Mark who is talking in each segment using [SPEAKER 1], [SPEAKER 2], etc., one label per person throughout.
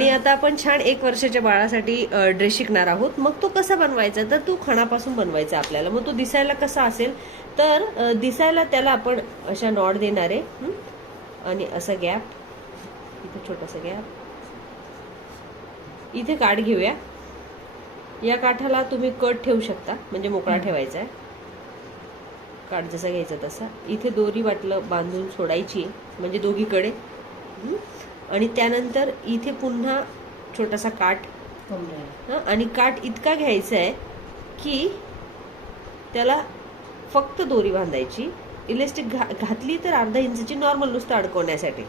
[SPEAKER 1] आणि आता आपण छान एक वर्षाच्या बाळासाठी ड्रेस शिकणार आहोत. मग तो कसा बनवायचा? तर तो खणापासून बनवायचा आपल्याला. मग तो दिसायला कसा असेल? तर दिसायला त्याला आपण अशा नॉड देणार आहे? आणि असा गॅप. इथे छोटासा गॅप. इथे काठ घेऊया. या काठाला तुम्ही कट ठेवू शकता. म्हणजे मोकळा ठेवायचा आहे काठ जसा घ्यायचा तसा. इथे दोरी वाटलं बांधून सोडायची म्हणजे दोघीकडे? आणि त्यानंतर इथे पुन्हा छोटासा काठ. हं? आणि काठ इतका घ्यायचा आहे की त्याला फक्त दोरी बांधायची इलेस्टिक घा घातली तर अर्धा इंचची नॉर्मल नुसतं अडकवण्यासाठी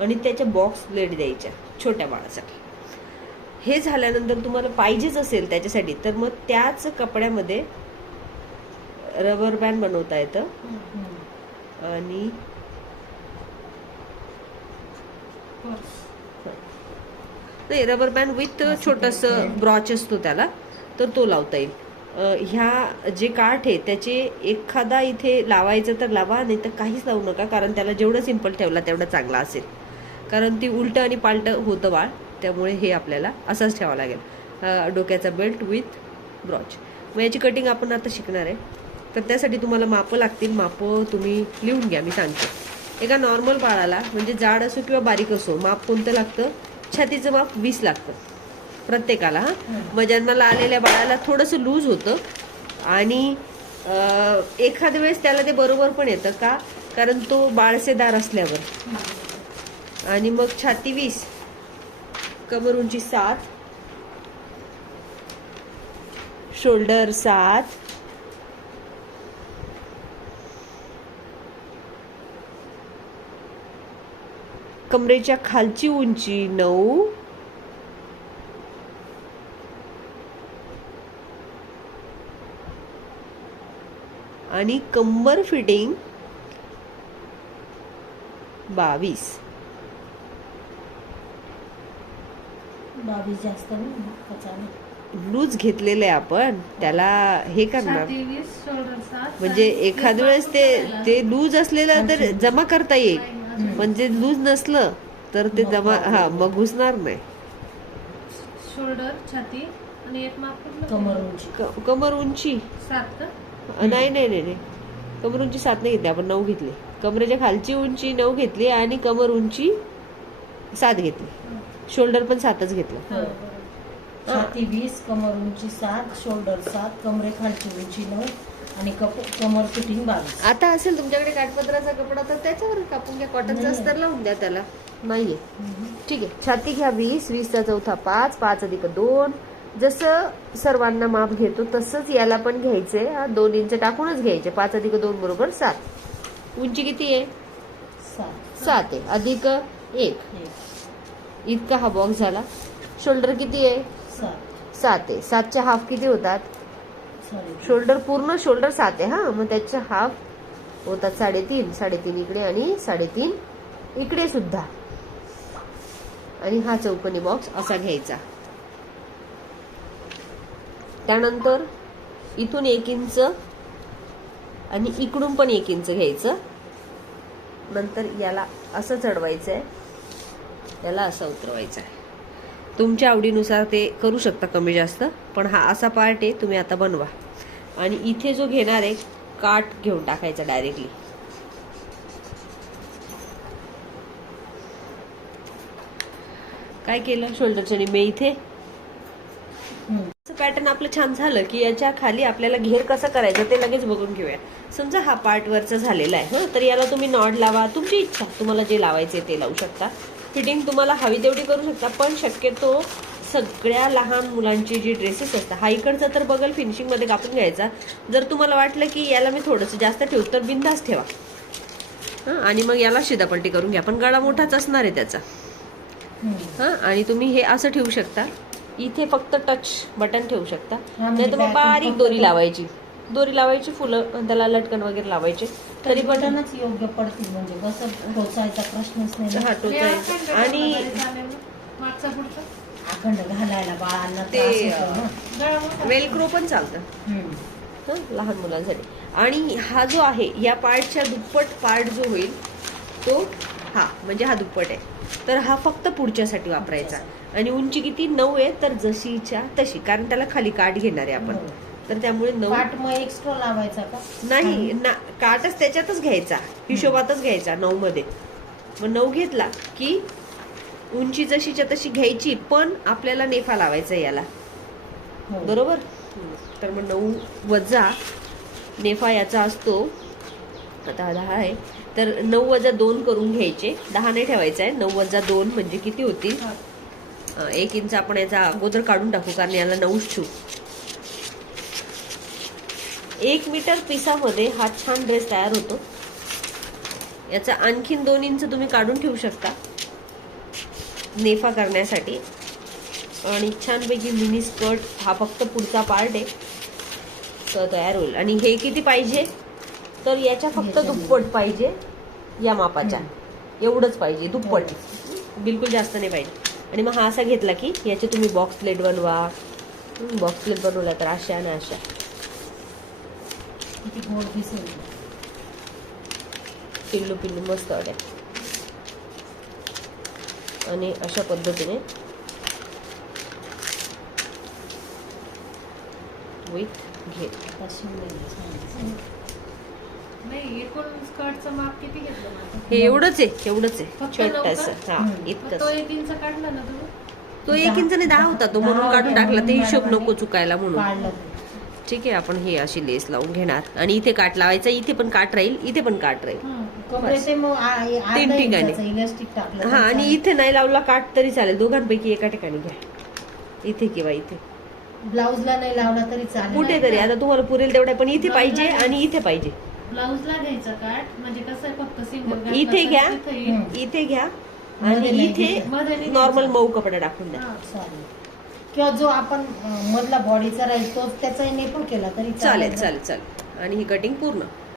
[SPEAKER 1] आणि त्याच्या बॉक्स ब्लेड द्यायच्या छोट्या बाळासाठी हे झाल्यानंतर तुम्हाला पाहिजेच असेल त्याच्यासाठी तर मग त्याच कपड्यामध्ये रबर बँड बनवता येतं. आणि नाही रबर बँड विथ छोटस ब्रॉच असतो त्याला तर तो लावता येईल. ह्या जे काठ आहे त्याचे एखादा इथे लावायचं तर लावा नाही तर काहीच लावू नका कारण त्याला जेवढं सिंपल ठेवला तेवढं चांगला असेल. कारण ती उलटं आणि पालटं होतं बाळ त्यामुळे हे आपल्याला असंच ठेवावं लागेल. डोक्याचा बेल्ट विथ ब्रॉच मग याची कटिंग आपण आता शिकणार आहे. तर त्यासाठी तुम्हाला मापं लागतील. मापं तुम्ही लिहून घ्या मी सांगते. एका नॉर्मल बाळाला म्हणजे जाड असो किंवा बारीक असो माप कोणतं लागतं? छातीचं माप वीस लागतं. प्रत्येकाला हा. मग जन्माला आलेल्या बाळाला थोडंसं लूज होतं आणि एखाद्या वेळेस त्याला ते बरोबर पण येतं का? कारण तो बाळसेदार असल्यावर. आणि मग छाती वीस कमर उंची सात शोल्डर सात कमरेच्या खालची उंची नऊ. आणि कंबर फिटिंग बावीस.
[SPEAKER 2] बावीस जास्त?
[SPEAKER 1] लूज घेतलेले आहे आपण त्याला हे करणार. म्हणजे एखाद वेळेस ते ते लूज असलेलं तर जमा करता येईल. म्हणजे लूज नसलं तर ते जमा हा मग घुसणार नाही.
[SPEAKER 3] शोल्डर छाती आणि एक माप कुठलं?
[SPEAKER 2] कमर उंची.
[SPEAKER 1] कमर उंची.
[SPEAKER 3] सात
[SPEAKER 1] नाही नाही नाही नाही. कमर उंची सात नाही घेतली आपण नऊ घेतली. कमरेच्या खालची उंची नऊ घेतली आणि कमर उंची सात घेतली. शोल्डर पण सातच घेतलं.
[SPEAKER 2] छाती वीस कमर उंची सात शोल्डर सात कमरे खालची उंची नऊ आणि कप कमर फिटिंग बावीस
[SPEAKER 1] आता असेल तुमच्याकडे काठपत्राचा कपडा तर त्याच्यावर कापून घ्या. कॉटनचा अस्तर लावून द्या त्याला. नाहीये. ठीक आहे. छाती घ्या वीस वीसचा चौथा पाच पाच अधिक दोन. जसं सर्वांना माप घेतो तसंच याला पण घ्यायचंय हा दोन इंच टाकूनच घ्यायचे. पाच अधिक दोन बरोबर सात. उंची किती आहे?
[SPEAKER 2] सात.
[SPEAKER 1] आहे. अधिक एक. इतका हा बॉक्स झाला. शोल्डर किती आहे?
[SPEAKER 2] सात.
[SPEAKER 1] आहे. सातच्या हाफ किती होतात? शोल्डर पूर्ण शोल्डर सात आहे हा. मग त्याच्या हाफ होतात साडेतीन साडेतीन इकडे आणि साडेतीन इकडे सुद्धा. आणि हा चौकोनी बॉक्स असा घ्यायचा. त्यानंतर इथून एक इंच आणि इकडून पण एक इंच घ्यायचं. नंतर याला असं चढवायचं आहे याला असं उतरवायचं आहे तुमच्या आवडीनुसार ते करू शकता कमी जास्त पण हा असा पार्ट आहे तुम्ही आता बनवा. आणि इथे जो घेणार आहे काठ घेऊन टाकायचा डायरेक्टली काय केलं? शोल्डरच्या निम्मे इथे. पॅटर्न आपलं छान झालं की याच्या खाली आपल्याला घेर कसं करायचं ते लगेच बघून घेऊया. समजा हा पार्ट वरचा झालेला आहे हं, तर याला तुम्ही नॉड लावा. तुमची इच्छा तुम्हाला जे लावायचे ते लावू शकता. फिटिंग तुम्हाला हवी तेवढी करू शकता पण शक्यतो सगळ्या लहान मुलांची जी ड्रेसेस असतात हा इकडचा तर बगल फिनिशिंगमध्ये कापून घ्यायचा. जर तुम्हाला वाटलं की याला मी थोडंसं जास्त ठेवू तर बिंदास ठेवा. हं, आणि मग याला शिदापलटी करून घ्या पण गळा मोठाच असणार आहे त्याचा. हा आणि तुम्ही हे असं ठेवू शकता. इथे फक्त टच बटन ठेवू शकता.
[SPEAKER 2] म्हणजे
[SPEAKER 1] नाही तर मग बारीक दोरी लावायची. दोरी लावायची फुलं त्याला लटकन वगैरे लावायचे. तरी
[SPEAKER 2] बटनच योग्य पडतील म्हणजे कसं टोचायचा प्रश्नच नाही.
[SPEAKER 1] हा
[SPEAKER 3] हे
[SPEAKER 1] टोचायचं
[SPEAKER 3] अखंड
[SPEAKER 1] आणि?
[SPEAKER 3] मागचा पुढचा
[SPEAKER 2] अखंड घालायला बाळांना
[SPEAKER 1] ते,
[SPEAKER 2] त्रास होतो ना.
[SPEAKER 3] गळा मोठा.
[SPEAKER 1] वेलक्रो पण चालतं
[SPEAKER 2] हम्म.
[SPEAKER 1] हं, लहान मुलांसाठी आणि हा जो आहे या पार्टच्या दुप्पट पार्ट जो होईल तो हा म्हणजे हा दुप्पट आहे तर हा फक्त पुढच्यासाठी वापरायचा आणि उंची किती नऊ आहे तर जशीच्या तशी कारण त्याला खाली काठ घेणार आहे आपण
[SPEAKER 2] बरोबर.
[SPEAKER 1] तर त्यामुळे नऊ
[SPEAKER 2] पाठ मग एक्स्ट्रा लावायचा का?
[SPEAKER 1] नाही ना काठच त्याच्यातच घ्यायचा. हिशोबातच घ्यायचा नऊ मध्ये मग नऊ घेतला की उंची जशीच्या तशी घ्यायची पण आपल्याला नेफा लावायचा याला.
[SPEAKER 2] हो.
[SPEAKER 1] बरोबर? तर मग नऊ वजा नेफा याचा असतो आता दहा आहे तर नऊ वजा दोन करून घ्यायचे. दहा नाही ठेवायचा आहे नऊ वजा दोन म्हणजे किती होतील? एक इंच आपण याचा अगोदर काढून टाकू कारण याला नऊच ठेवू. एक मीटर पिसामध्ये हा छान ड्रेस तयार होतो. याचा आणखीन दोन इंच तुम्ही काढून ठेवू शकता. नेफा करण्यासाठी. आणि छानपैकी मिनी स्कर्ट हा फक्त पुढचा पार्ट आहे. तर तयार होईल. आणि हे किती पाहिजे? तर याच्या फक्त दुप्पट पाहिजे या मापाच्या. एवढंच पाहिजे दुप्पट. बिलकुल जास्त नाही पाहिजे. आणि मग हा असा घेतला की याचे तुम्ही बॉक्स प्लेट बनवा. बॉक्स प्लेट बनवला तर अशा ना अशा.
[SPEAKER 2] किती गोड दिसेल?
[SPEAKER 1] पिल्लू पिल्लू मस्त वाट्या आणि अशा पद्धतीने विथ घे हे एवढंच आहे एवढंच आहे. छोटस. हा इतकंच.
[SPEAKER 3] तो एक इंच काढला ना तुम्ही?
[SPEAKER 1] तो एक इंच नाही दहा होता तो म्हणून काढून टाकला. ते हिशोब नको चुकायला म्हणून.
[SPEAKER 2] काढलं
[SPEAKER 1] ठीक आहे आपण हे अशी लेस लावून घेणार. आणि इथे काट लावायचा इथे पण काट राहील इथे पण काट राहील. तीन ठिकाणी. हा आणि इथे नाही लावला काट तरी चालेल. दोघांपैकी एका ठिकाणी घ्या. इथे किंवा इथे.
[SPEAKER 2] ब्लाऊजला नाही लावला तरी चालेल.
[SPEAKER 1] कुठेतरी. आता तुम्हाला पुरेल तेवढा पण इथे पाहिजे आणि इथे पाहिजे.
[SPEAKER 3] ब्लाऊजला घ्यायचा काट. म्हणजे कसं फक्त सिंगल
[SPEAKER 1] इथे घ्या. इथे घ्या. आणि इथे नॉर्मल. मऊ कपडा टाकून द्या.
[SPEAKER 2] किंवा जो आपण मधला बॉडीचा राहील तो त्याचा नेपण केला तरी
[SPEAKER 1] चालेल? चालेल चालेल आणि ही कटिंग पूर्ण